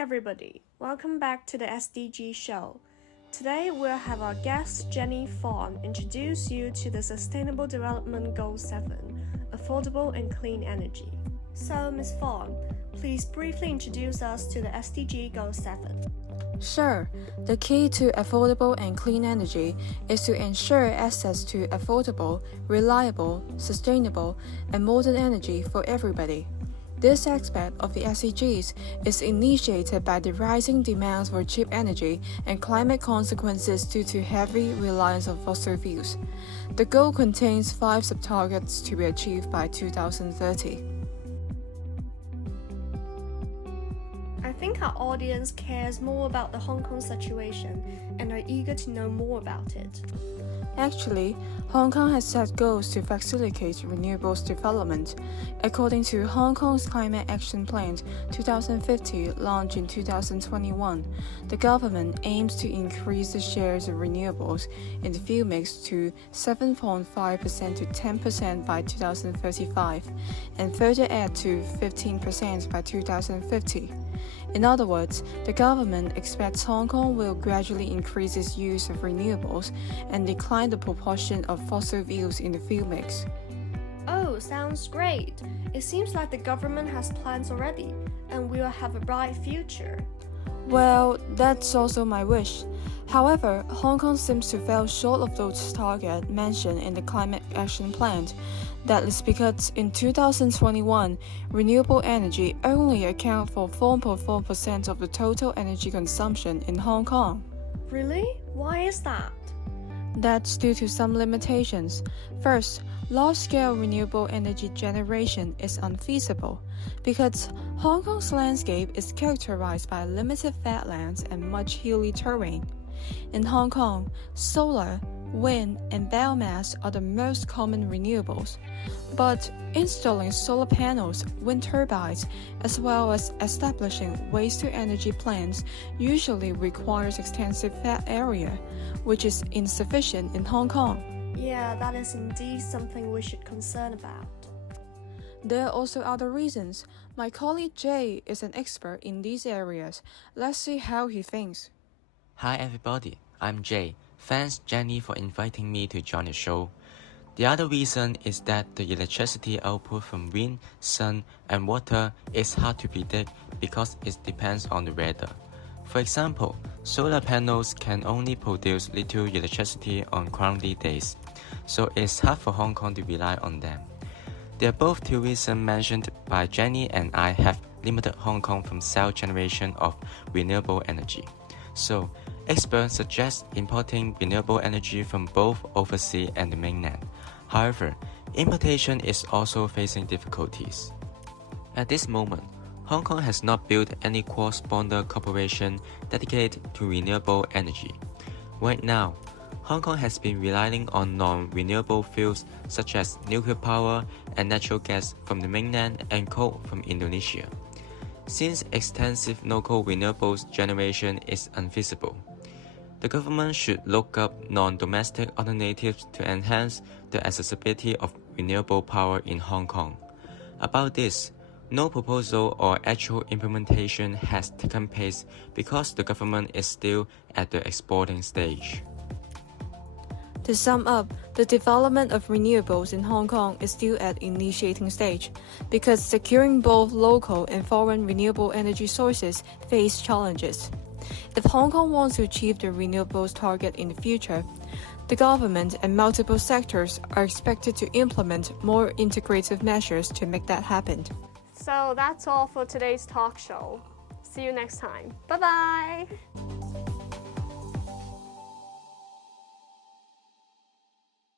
everybody, welcome back to the SDG show. Today we'll have our guest Jenny Fawn introduce you to the Sustainable Development Goal 7, Affordable and Clean Energy. So Ms. Fawn, please briefly introduce us to the SDG Goal 7. Sure. The key to affordable and clean energy is to ensure access to affordable, reliable, sustainable, and modern energy for everybody. This aspect of the SDGs is initiated by the rising demand for cheap energy and climate consequences due to heavy reliance on fossil fuels. The goal contains 5 sub-targets to be achieved by 2030. I think our audience cares more about the Hong Kong situation and are eager to know more about it. Actually, Hong Kong has set goals to facilitate renewables development. According to Hong Kong's Climate Action Plan 2050 launched in 2021, the government aims to increase the shares of renewables in the fuel mix to 7.5% to 10% by 2035 and further add to 15% by 2050. In other words, the government expects Hong Kong will gradually increase its use of renewables and decline the proportion of fossil fuels in the fuel mix. Oh, sounds great. It seems like the government has plans already, and we'll have a bright future. Well, that's also my wish. However, Hong Kong seems to fall short of those targets mentioned in the Climate Action Plan. That is because in 2021, renewable energy only accounts for 4.4% of the total energy consumption in Hong Kong. Really? Why is that? That's due to some limitations. First, large-scale renewable energy generation is unfeasible because Hong Kong's landscape is characterized by limited flatlands and much hilly terrain. In Hong Kong, solar, wind, and biomass are the most common renewables. But installing solar panels, wind turbines, as well as establishing waste-to-energy plants usually requires extensive flat area, which is insufficient in Hong Kong. Yeah, that is indeed something we should concern about. There are also other reasons. My colleague Jay is an expert in these areas. Let's see how he thinks. Hi everybody, I'm Jay. Thanks Jenny for inviting me to join the show. The other reason is that the electricity output from wind, sun, and water is hard to predict because it depends on the weather. For example, solar panels can only produce little electricity on cloudy days, so it's hard for Hong Kong to rely on them. They are both two reasons mentioned by Jenny, and I have limited Hong Kong from self-generation of renewable energy. So, experts suggest importing renewable energy from both overseas and the mainland. However, importation is also facing difficulties. At this moment, Hong Kong has not built any cross-border cooperation dedicated to renewable energy. Right now, Hong Kong has been relying on non-renewable fuels such as nuclear power and natural gas from the mainland and coal from Indonesia. Since extensive local renewables generation is unfeasible, the government should look up non-domestic alternatives to enhance the accessibility of renewable power in Hong Kong. About this, no proposal or actual implementation has taken place because the government is still at the exporting stage. To sum up, the development of renewables in Hong Kong is still at initiating stage because securing both local and foreign renewable energy sources face challenges. If Hong Kong wants to achieve the renewables target in the future, the government and multiple sectors are expected to implement more integrative measures to make that happen. So that's all for today's talk show. See you next time. Bye-bye!